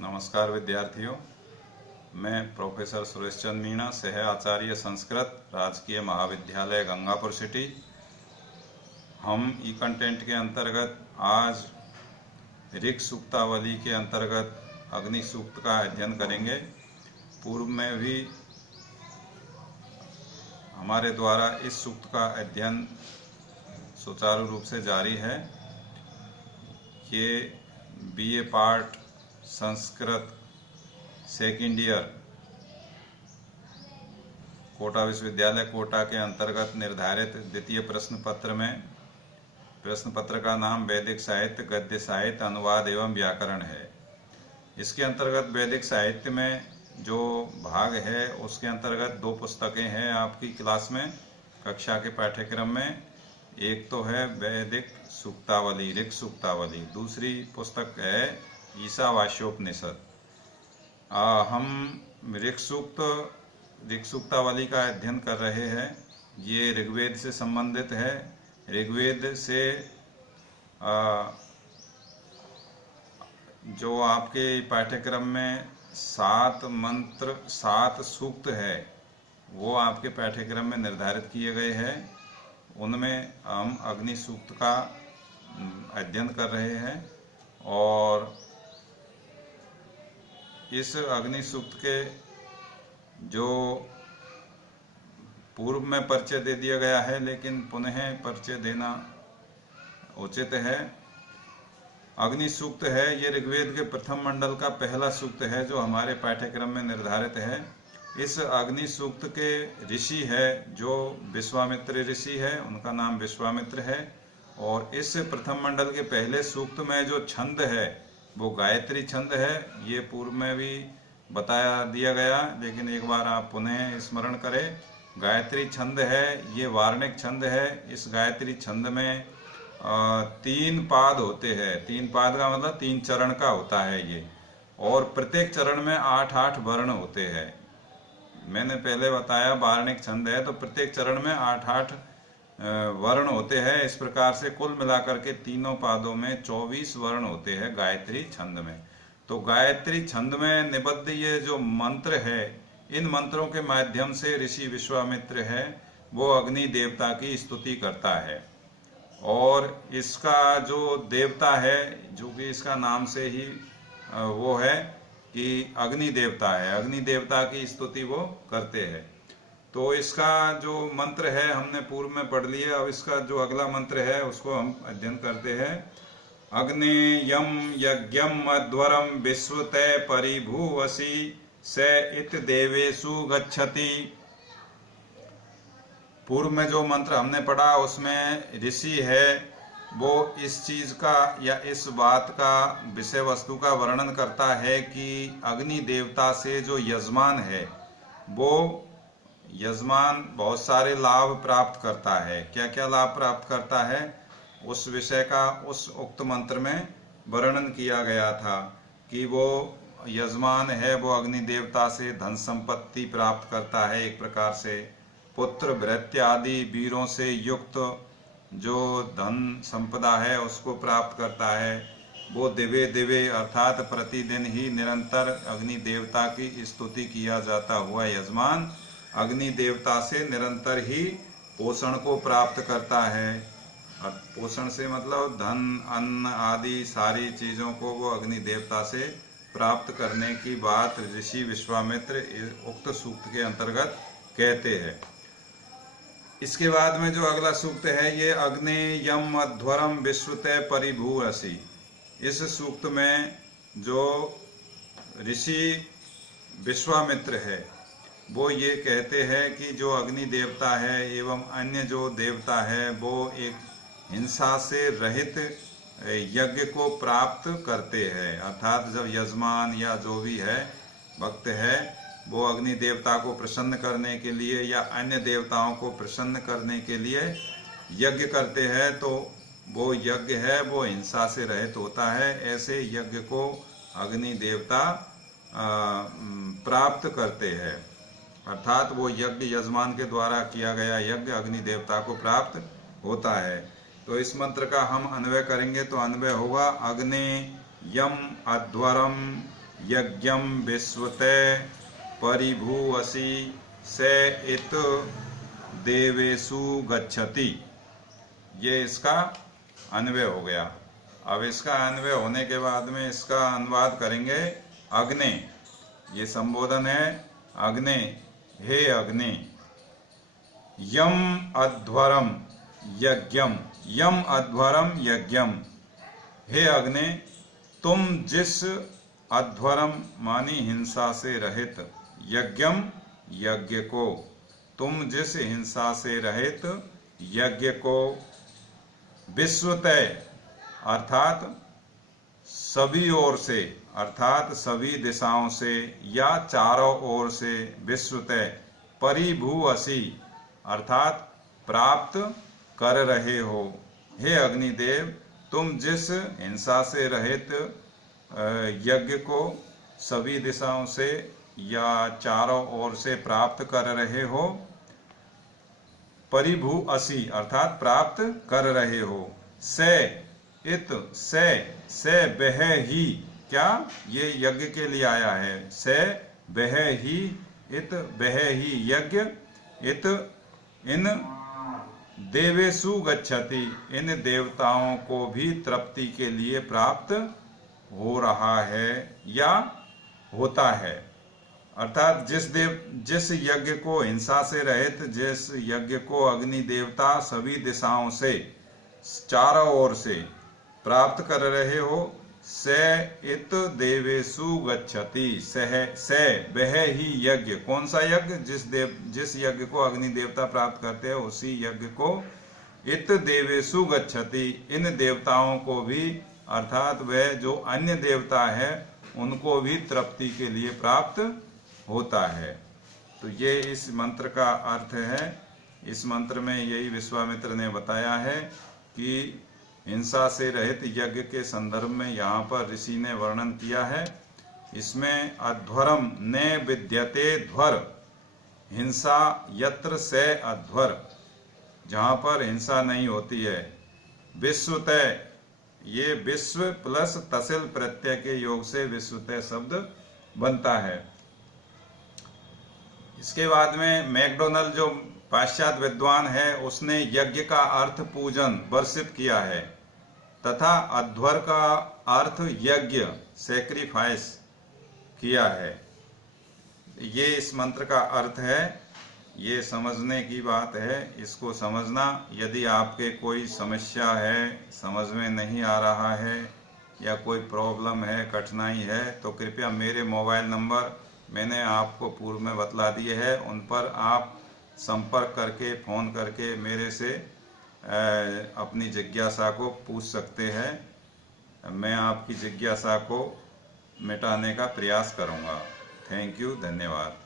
नमस्कार विद्यार्थियों, मैं प्रोफेसर सुरेश चंद मीणा, सह आचार्य संस्कृत, राजकीय महाविद्यालय गंगापुर सिटी। हम ई कंटेंट के अंतर्गत आज ऋक् सूक्तावली के अंतर्गत अग्नि सूक्त का अध्ययन करेंगे। पूर्व में भी हमारे द्वारा इस सूक्त का अध्ययन सुचारू रूप से जारी है। ये BA part Sanskrit second year Kota विश्वविद्यालय कोटा के अंतर्गत निर्धारित द्वितीय प्रश्न पत्र में प्रश्न पत्र का नाम वैदिक साहित्य, गद्य साहित्य, अनुवाद एवं व्याकरण है। इसके अंतर्गत वैदिक साहित्य में जो भाग है उसके अंतर्गत दो पुस्तकें हैं आपकी क्लास में, कक्षा के पाठ्यक्रम में। एक तो है वैदिक सूक्तावली, ऋक् सूक्तावली, दूसरी पुस्तक है ईशावास्योपनिषद। हम ऋक् सूक्तावली का अध्ययन कर रहे हैं। ये ऋग्वेद से संबंधित है। ऋग्वेद से जो आपके पाठ्यक्रम में 7 मंत्र 7 सूक्त है वो आपके पाठ्यक्रम में निर्धारित किए गए हैं। उनमें हम अग्नि सूक्त का अध्ययन कर रहे हैं और इस अग्नि सूक्त के जो पूर्व में परिचय दे दिया गया है, लेकिन पुनः परिचय देना उचित है। अग्नि सूक्त है, ये ऋग्वेद के प्रथम मंडल का पहला सूक्त है जो हमारे पाठ्यक्रम में निर्धारित है। इस अग्नि सूक्त के ऋषि है जो विश्वामित्र ऋषि है, उनका नाम विश्वामित्र है। और इस प्रथम मंडल के पहले सूक्त में जो छंद है वो गायत्री छंद है। ये पूर्व में भी बताया दिया गया, लेकिन एक बार आप पुनः स्मरण करें। गायत्री छंद है, ये वार्णिक छंद है। इस गायत्री छंद में 3 पाद होते हैं। 3 पाद का मतलब 3 चरण का होता है ये, और प्रत्येक चरण में 8-8 वर्ण होते हैं। मैंने पहले बताया वार्णिक छंद है तो प्रत्येक चरण में 8-8 वर्ण होते हैं। इस प्रकार से कुल मिलाकर के तीनों पादों में 24 वर्ण होते हैं गायत्री छंद में। तो गायत्री छंद में निबद्ध ये जो मंत्र है, इन मंत्रों के माध्यम से ऋषि विश्वामित्र है वो अग्नि देवता की स्तुति करता है। और इसका जो देवता है, जो कि इसका नाम से ही वो है कि अग्नि देवता है, अग्नि देवता की स्तुति वो करते हैं। तो इसका जो मंत्र है हमने पूर्व में पढ़ लिया। अब इसका जो अगला मंत्र है उसको हम अध्ययन करते हैं। अग्नेयम यज्ञम अध्वरम विश्वते परिभूवसी स इत देवेषु गच्छति। पूर्व में जो मंत्र हमने पढ़ा उसमें ऋषि है वो इस चीज का या इस बात का विषय वस्तु का वर्णन करता है कि अग्नि देवता से जो यजमान है वो यजमान बहुत सारे लाभ प्राप्त करता है। क्या क्या लाभ प्राप्त करता है उस विषय का उस उक्त मंत्र में वर्णन किया गया था कि वो यजमान है वो अग्नि देवता से धन संपत्ति प्राप्त करता है, एक प्रकार से पुत्र भृत्य आदि वीरों से युक्त जो धन संपदा है उसको प्राप्त करता है। वो दिव्य दिव्य अर्थात प्रतिदिन ही निरंतर अग्नि देवता की स्तुति किया जाता हुआ यजमान अग्नि देवता से निरंतर ही पोषण को प्राप्त करता है। और पोषण से मतलब धन, अन्न आदि सारी चीजों को वो अग्नि देवता से प्राप्त करने की बात ऋषि विश्वामित्र उक्त सूक्त के अंतर्गत कहते हैं। इसके बाद में जो अगला सूक्त है ये अग्नि यम अध्वरम विश्वते परिभूवसी। इस सूक्त में जो ऋषि विश्वामित्र है वो ये कहते हैं कि जो अग्नि देवता है एवं अन्य जो देवता है वो एक हिंसा से रहित यज्ञ को प्राप्त करते हैं। अर्थात जब यजमान या जो भी है भक्त है वो अग्नि देवता को प्रसन्न करने के लिए या अन्य देवताओं को प्रसन्न करने के लिए यज्ञ करते हैं तो वो यज्ञ है वो हिंसा से रहित होता है। ऐसे यज्ञ को अग्नि देवता प्राप्त करते हैं। अर्थात वो यज्ञ यजमान के द्वारा किया गया यज्ञ अग्नि देवता को प्राप्त होता है। तो इस मंत्र का हम अन्वय करेंगे तो अन्वय होगा अग्नि यम अध्वरम यज्ञम विश्वते परिभूवसि स इत देवेषु गच्छति। ये इसका अन्वय हो गया। अब इसका अन्वय होने के बाद में इसका अनुवाद करेंगे। अग्ने, ये संबोधन है। अग्ने, हे अग्नि, यम अध्वरम यज्ञम, यम अध्वरम यज्ञम, हे अग्नि, तुम जिस अध्वरम मानी हिंसा से रहित, यज्ञम यज्ञ को, तुम जिस हिंसा से रहित यज्ञ को, विश्वतय अर्थात सभी ओर से, अर्थात सभी दिशाओं से या चारों ओर से, विश्वतय परिभूवसि अर्थात प्राप्त कर रहे हो। हे अग्निदेव, तुम जिस हिंसा से रहित यज्ञ को सभी दिशाओं से या चारों ओर से प्राप्त कर रहे हो, परिभूअसि अर्थात प्राप्त कर रहे हो। से इत, से वह ही, क्या ये यज्ञ के लिए आया है। से वह ही, इत वह ही यज्ञ, इत इन देवेषु गच्छति, इन देवताओं को भी तृप्ति के लिए प्राप्त हो रहा है या होता है। अर्थात जिस यज्ञ को हिंसा से रहित, जिस यज्ञ को अग्नि देवता सभी दिशाओं से चारों ओर से प्राप्त कर रहे हो, से इत देवेषु गच्छति, से वह ही यज्ञ, कौन सा यज्ञ, जिस यज्ञ को अग्नि देवता प्राप्त करते हैं उसी यज्ञ को इत देवेषु गच्छति, इन देवताओं को भी अर्थात वह जो अन्य देवता है उनको भी तृप्ति के लिए प्राप्त होता है। तो ये इस मंत्र का अर्थ है। इस मंत्र में यही विश्वामित्र ने बताया है कि हिंसा से रहित यज्ञ के संदर्भ में यहाँ पर ऋषि ने वर्णन किया है। इसमें अध्वरम ने विद्यते ध्वर, हिंसा यत्र से अध्वर, जहाँ पर हिंसा नहीं होती है। विश्वतय, ये विश्व प्लस तसिल प्रत्यय के योग से विश्वतय शब्द बनता है। इसके बाद में मैकडोनल्ड जो पाश्चात्य विद्वान है उसने यज्ञ का अर्थ पूजन वर्षित किया है तथा अध्वर का अर्थ यज्ञ सैक्रिफाइस किया है। ये इस मंत्र का अर्थ है। ये समझने की बात है, इसको समझना। यदि आपके कोई समस्या है, समझ में नहीं आ रहा है या कोई प्रॉब्लम है, कठिनाई है, तो कृपया मेरे मोबाइल नंबर मैंने आपको पूर्व में बतला दिए हैं, उन पर आप संपर्क करके, फ़ोन करके मेरे से अपनी जिज्ञासा को पूछ सकते हैं। मैं आपकी जिज्ञासा को मिटाने का प्रयास करूंगा। थैंक यू, धन्यवाद।